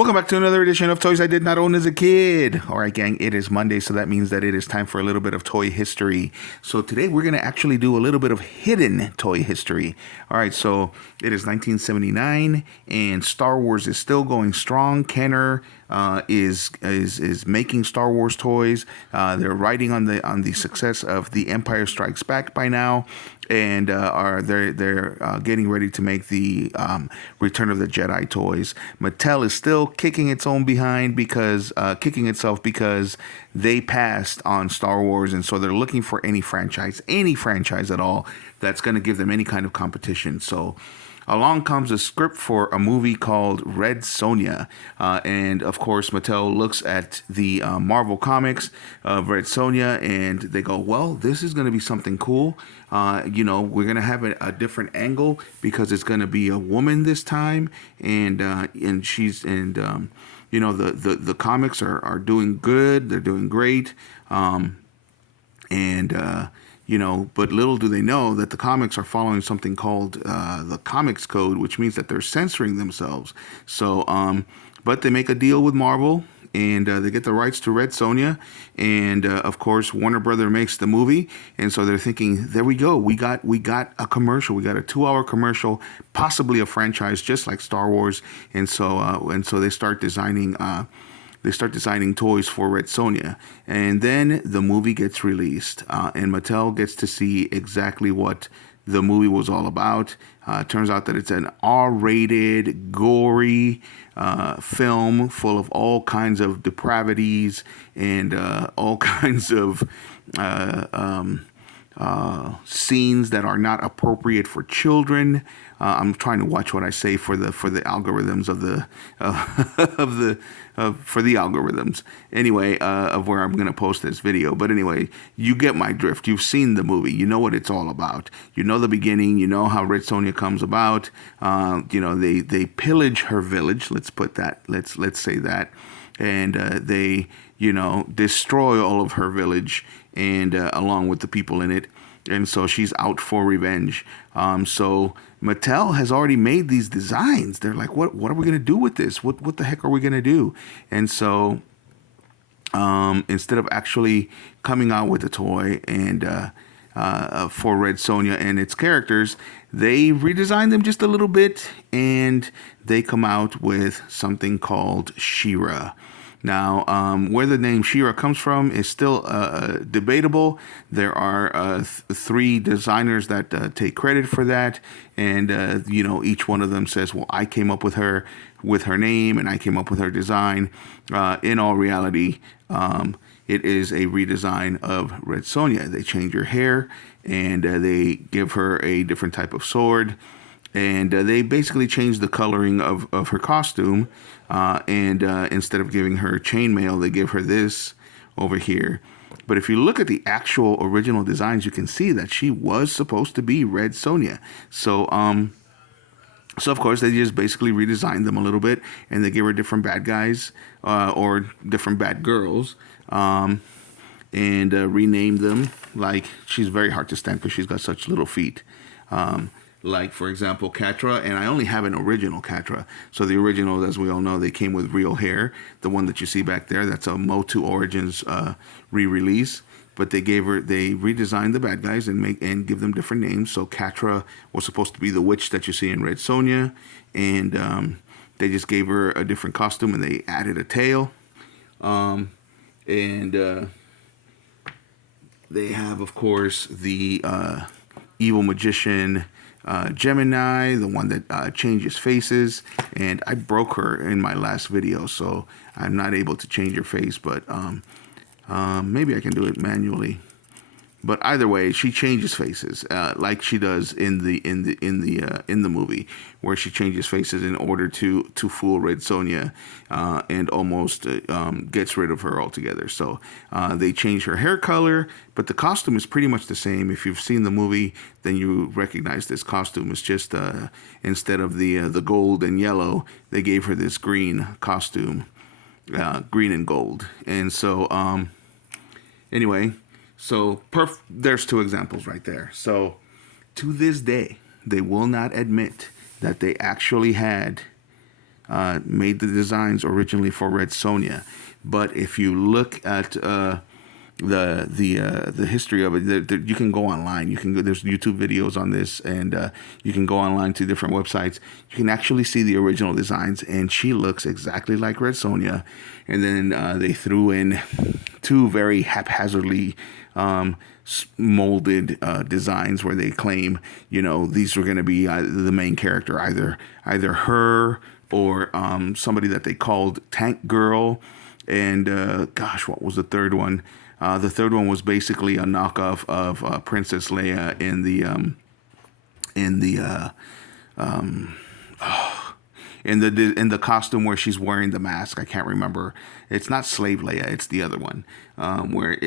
Welcome back to another edition of Toys I Did Not Own as a Kid. All right, gang, it is Monday, so that means that it is time for a little bit of toy history. So today we're going to actually do a little bit of hidden toy history. All right, so it is 1979, and Star Wars is still going strong. Kenner is making Star Wars toys. They're riding on the success of The Empire Strikes Back by now, and they're getting ready to make the Return of the Jedi toys. Mattel is still kicking its own behind because they passed on Star Wars, and so they're looking for any franchise at all that's going to give them any kind of competition. So along comes a script for a movie called Red Sonja. And of course, Mattel looks at the Marvel comics of Red Sonja and they go, well, this is going to be something cool. We're going to have a different angle because it's going to be a woman this time. And she's, and, the comics are doing good. They're doing great. But little do they know that the comics are following something called the Comics Code, which means that they're censoring themselves. So, but they make a deal with Marvel, and they get the rights to Red Sonja, and of course Warner Brother makes the movie, and so they're thinking, there we go, we got a commercial, we got a 2-hour commercial, possibly a franchise just like Star Wars, and so they start designing. They start designing toys for Red Sonja, and then the movie gets released, and Mattel gets to see exactly what the movie was all about. It turns out that it's an R-rated, gory film full of all kinds of depravities and all kinds of scenes that are not appropriate for children. I'm trying to watch what I say for the algorithms of the for the algorithms. Anyway, of where I'm going to post this video. But anyway, you get my drift. You've seen the movie. You know what it's all about. You know the beginning. You know how Red Sonja comes about. They pillage her village. Let's put that. Let's say that, and they destroy all of her village and along with the people in it. And so she's out for revenge. So Mattel has already made these designs. They're like, what are we going to do with this? What the heck are we going to do? And so instead of actually coming out with a toy and for Red Sonja and its characters, they redesigned them just a little bit, and they come out with something called She-Ra. Now, where the name She-Ra comes from is still debatable. There are 3 designers that take credit for that, and each one of them says, "Well, I came up with her name, and I came up with her design." In all reality, it is a redesign of Red Sonja. They change her hair, and they give her a different type of sword. And they basically changed the coloring of her costume. And instead of giving her chainmail, they give her this over here. But if you look at the actual original designs, you can see that she was supposed to be Red Sonja. So of course, they just basically redesigned them a little bit, and they give her different bad guys or different bad girls. And renamed them. Like, she's very hard to stand because she's got such little feet. Like, for example, Catra, and I only have an original Catra. So the original, as we all know, they came with real hair. The one that you see back there, that's a Motu Origins re-release. But they redesigned the bad guys and give them different names. So Catra was supposed to be the witch that you see in Red Sonja, and they just gave her a different costume, and they added a tail. They have, of course, the evil magician Gemini, the one that changes faces, and I broke her in my last video, so I'm not able to change her face, but maybe I can do it manually. But either way, she changes faces like she does in the movie, where she changes faces in order to fool Red Sonja and almost gets rid of her altogether. So they change her hair color, but the costume is pretty much the same. If you've seen the movie, then you recognize this costume. It's just instead of the gold and yellow, they gave her this green costume, green and gold. And so anyway. So there's 2 examples right there. So to this day, they will not admit that they actually had made the designs originally for Red Sonja. But if you look at the history of it, you can go online. You can go, there's YouTube videos on this, and you can go online to different websites. You can actually see the original designs, and she looks exactly like Red Sonja. And then they threw in two very haphazardly molded designs where they claim, these were going to be the main character, either her or somebody that they called Tank Girl. And gosh, what was the third one? The third one was basically a knockoff of Princess Leia in the costume where she's wearing the mask. I can't remember. It's not Slave Leia. It's the other one where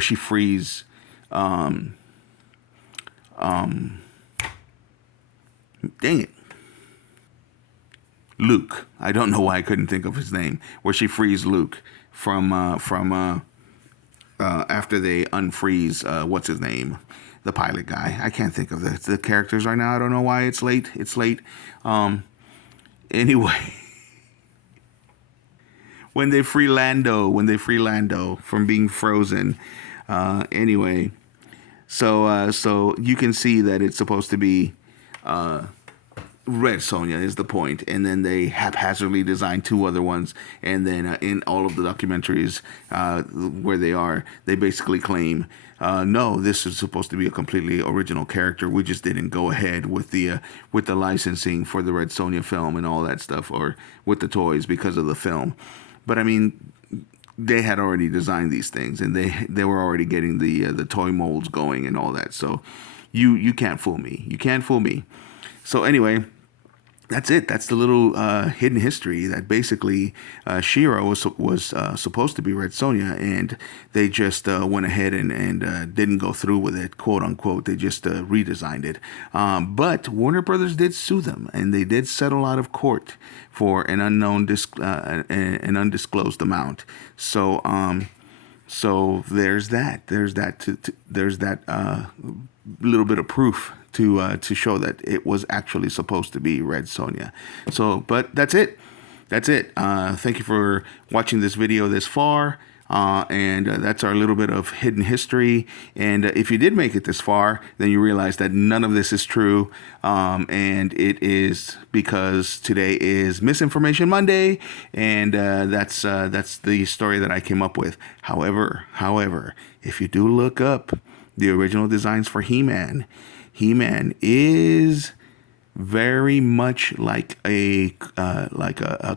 she frees. Dang it. Luke. I don't know why I couldn't think of his name. Where she frees Luke from after they unfreeze what's his name, the pilot guy. I can't think of the characters right now. I don't know why it's late. It's late. Anyway, when they free Lando from being frozen. Anyway, so you can see that it's supposed to be Red Sonja is the point, and then they haphazardly designed two other ones, and then in all of the documentaries where they basically claim, no, this is supposed to be a completely original character. We just didn't go ahead with the licensing for the Red Sonja film and all that stuff, or with the toys because of the film. But I mean, they had already designed these things, and they were already getting the toy molds going and all that. So you can't fool me. You can't fool me. So anyway, that's it. That's the little hidden history that basically She-Ra was supposed to be Red Sonja, and they just went ahead and didn't go through with it, quote unquote. They just redesigned it. But Warner Brothers did sue them, and they did settle out of court for an an undisclosed amount. So there's that. There's that little bit of proof to show that it was actually supposed to be Red Sonja. So, but that's it. That's it. Thank you for watching this video this far. And that's our little bit of hidden history. And if you did make it this far, then you realize that none of this is true. And it is because today is Misinformation Monday, and that's the story that I came up with. However, if you do look up the original designs for He-Man is very much like a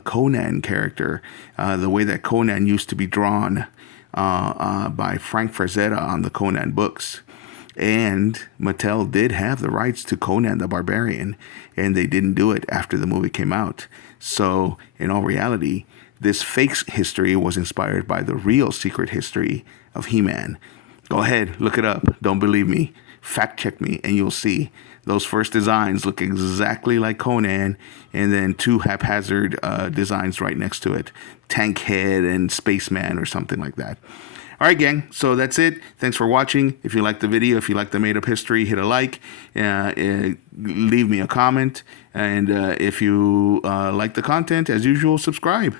Conan character, the way that Conan used to be drawn by Frank Frazetta on the Conan books. And Mattel did have the rights to Conan the Barbarian, and they didn't do it after the movie came out. So in all reality, this fake history was inspired by the real secret history of He-Man. Go ahead, look it up. Don't believe me. Fact check me, and you'll see those first designs look exactly like Conan, and then two haphazard designs right next to it, Tank Head and Spaceman or something like that. All right, gang, so that's it. Thanks for watching. If you like the video, if you like the made-up history, hit a like, leave me a comment, and if you like the content, as usual, subscribe.